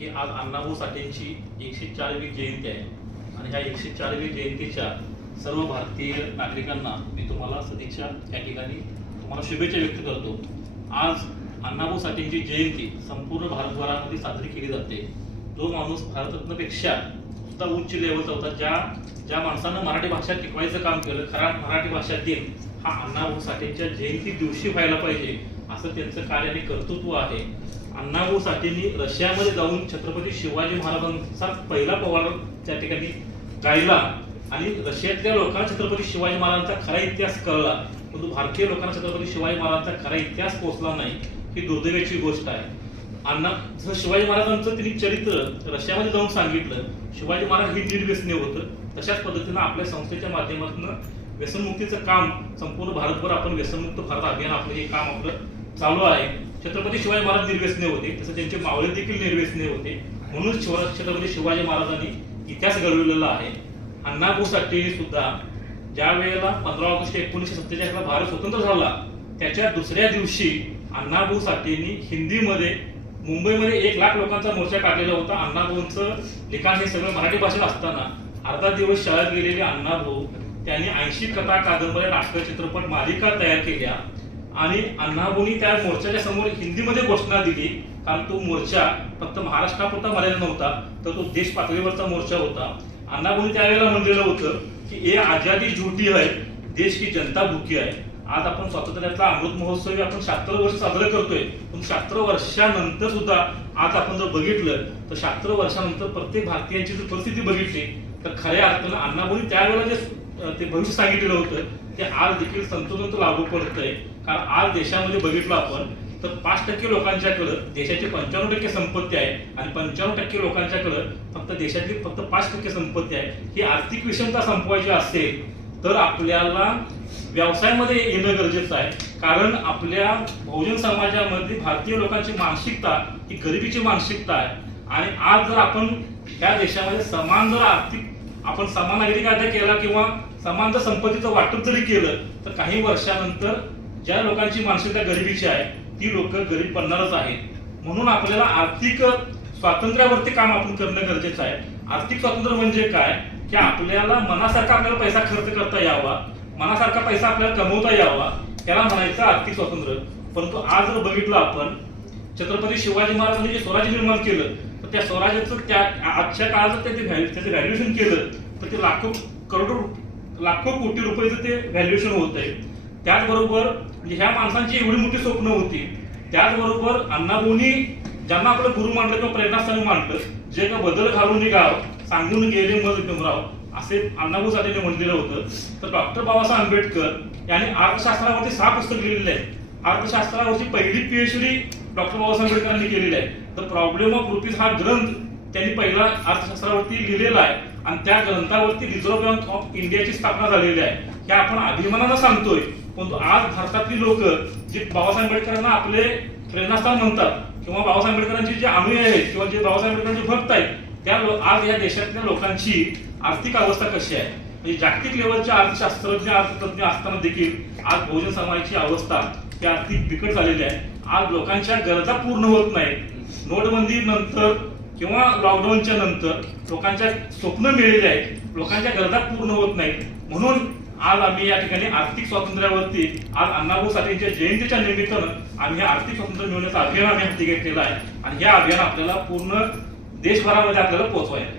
की आज अण्णाभाऊ साठेंची 104वी जयंती आहे आणि ह्या 104वी जयंतीच्या सर्व भारतीय नागरिकांना मी तुम्हाला सदिच्छा या ठिकाणी तुम्हाला शुभेच्छा व्यक्त करतो। आज अण्णाभाऊ साठेंची जयंती संपूर्ण भारतभरामध्ये साजरी केली जाते। जो माणूस भारतरत्नपेक्षा सुद्धा उच्च लेवलचा होता, ज्या माणसानं मराठी भाषा टिकवायचं काम केलं, खरा मराठी भाषा दिन हा अण्णाभाऊ साठेंच्या जयंती दिवशी व्हायला पाहिजे असं त्यांचं कार्य आणि कर्तृत्व आहे। अण्णाभाऊ साठेंनी रशियामध्ये जाऊन छत्रपती शिवाजी महाराजांचा पहिला पोवाडा त्या ठिकाणी गायला आणि रशियातल्या लोकांना छत्रपती शिवाजी महाराजांचा खरा इतिहास कळला, परंतु भारतीय लोकांना छत्रपती शिवाजी महाराजांचा खरा इतिहास पोहोचला नाही, ही दुर्दैवाची गोष्ट आहे। जसं शिवाजी महाराजांचं त्यांनी चरित्र रशियामध्ये जाऊन सांगितलं, शिवाजी महाराज हे निर्व्यसनी होतं, तशाच पद्धतीनं आपल्या संस्थेच्या माध्यमातून व्यसनमुक्तीचं काम संपूर्ण भारतभर आपण व्यसनमुक्त भारत अभियान आपलं हे काम आपलं चालू आहे। छत्रपती शिवाजी महाराज निर्व्यसनी होते, तसं त्यांचे मावळे देखील निर्व्यसनी होते, म्हणून छत्रपती शिवाजी महाराजांनी इतिहास घडवलेला आहे। अण्णाभाऊ साठे सुद्धा ज्या वेळेला 15 ऑगस्ट 1947 ला भारत स्वतंत्र झाला त्याच्या दुसऱ्या दिवशी अण्णाभाऊ साठेंनी हिंदीमध्ये मुंबईमध्ये 1 लाख लोकांचा मोर्चा काढलेला होता। अण्णाभाऊंचं लिखाण हे सगळं मराठी भाषेत असताना अर्धा दिवस शाळेत गेलेले अण्णाभाऊ त्यांनी 80 कथा, कादंबऱ्या, नाटक, चित्रपट, मालिका तयार केल्या आणि अण्णाभाऊंनी त्या मोर्चाच्या समोर हिंदीमध्ये घोषणा दिली, कारण तो मोर्चा फक्त महाराष्ट्रापुरता मर्यादित नव्हता, तर तो देश पातळीवरचा मोर्चा होता। अण्णाभाऊंनी त्यावेळेला म्हणलेलं होतं की ये आजादी झूठी है, देश की जनता भूकी आहे। आज आपण स्वातंत्र्याचा अमृत महोत्सव आपण 76 वर्ष साजरा करतोय, पण 76 वर्षानंतर सुद्धा आज आपण जर बघितलं तर 76 वर्षानंतर प्रत्येक भारतीयांची जर परिस्थिती बघितली तर खऱ्या अर्थानं अण्णाभाऊंनी त्यावेळेला जे ते भविष्य सांगितलेलं होतं ते आज देखील तंतोतंत लागू पडतंय। कारण आज देशामध्ये बघितलं आपण तर 5% लोकांच्याकडे देशाची 95% संपत्ती आहे आणि 95% लोकांच्याकडे फक्त देशातली फक्त 5% संपत्ती आहे। ही आर्थिक विषमता संपवायची असेल तर आपल्याला व्यवसायामध्ये येणं गरजेचं आहे, कारण आपल्या बहुजन समाजामध्ये भारतीय लोकांची मानसिकता ही गरिबीची मानसिकता आहे आणि आज जर आपण त्या देशामध्ये समान जर आर्थिक आपण समान नागरिक कायदा केला किंवा समान जर संपत्तीचं वाटप जरी केलं तर काही वर्षानंतर ज्या लोकांची मानसिकता गरिबीची आहे ती लोक गरीब बनणारच आहेत। म्हणून आपल्याला आर्थिक स्वातंत्र्यावरती काम आपण करणं गरजेचं आहे। आर्थिक स्वातंत्र्य म्हणजे काय की आपल्याला मनासारखा आपल्याला पैसा खर्च करता यावा, मनासारखा पैसा आपल्याला कमवता यावा, त्याला म्हणायचं आर्थिक स्वातंत्र्य। परंतु आज जर बघितलं आपण छत्रपती शिवाजी महाराजांनी जे स्वराज्य निर्माण केलं तर त्या स्वराज्याचं त्या आजच्या काळात त्याचं व्हॅल्युएशन केलं तर ते लाखो कोटी रुपयाचं ते व्हॅल्युएशन होत आहे। त्याचबरोबर ह्या माणसांची एवढी मोठी स्वप्न होती, त्याचबरोबर अण्णाभाऊंनी ज्यांना आपलं गुरु मानलं किंवा प्रेरणास्थानी मानलं, जे का बदल घालून गाव सांगून गेले मग भीमराव असे अण्णाभाऊ साठेंनी म्हणलेलं होतं। तर डॉक्टर बाबासाहेब आंबेडकर यांनी अर्थशास्त्रावरती 6 पुस्तक लिहिलेले आहेत। अर्थशास्त्रावरची पहिली PhD डॉक्टर बाबासाहेब आंबेडकरांनी केलेली आहे। द प्रॉब्लेम ऑफ रुपीज हा ग्रंथ त्यांनी पहिला अर्थशास्त्रावरती लिहिलेला आहे आणि त्या ग्रंथावरती रिझर्व्ह बँक ऑफ इंडियाची स्थापना झालेली आहे। हे आपण अभिमानानं सांगतोय, परंतु आज भारतातली लोक जे बाबासाहेब आंबेडकरांना आपले प्रेरणास्थान म्हणतात किंवा बाबासाहेब आंबेडकरांचे जे अनुयायी आहेत किंवा जे बाबासाहेब आंबेडकरांचे भक्त आहेत त्या आज या देशातल्या लोकांची आर्थिक अवस्था कशी आहे, म्हणजे जागतिक लेवलचे अर्थशास्त्रज्ञ अर्थतज्ञ असताना देखील आज बहुजन समाजाची अवस्था ही आर्थिक बिकट झालेली आहे। आज लोकांच्या गरजा पूर्ण होत नाहीत। नोटबंदी नंतर किंवा लॉकडाऊनच्या नंतर लोकांच्या स्वप्न मिळालेली आहेत, लोकांच्या गरजा पूर्ण होत नाहीत। म्हणून आज आम्ही या ठिकाणी आर्थिक स्वातंत्र्यावरती आज अण्णाभाऊ साठेंच्या जयंतीच्या निमित्तानं आम्ही हे आर्थिक स्वातंत्र्य मिळवण्याचं अभियान आम्ही हाती घेतलेलं आहे आणि हे अभियान आपल्याला पूर्ण देशभरामध्ये आपल्याला पोहोचवायचं आहे।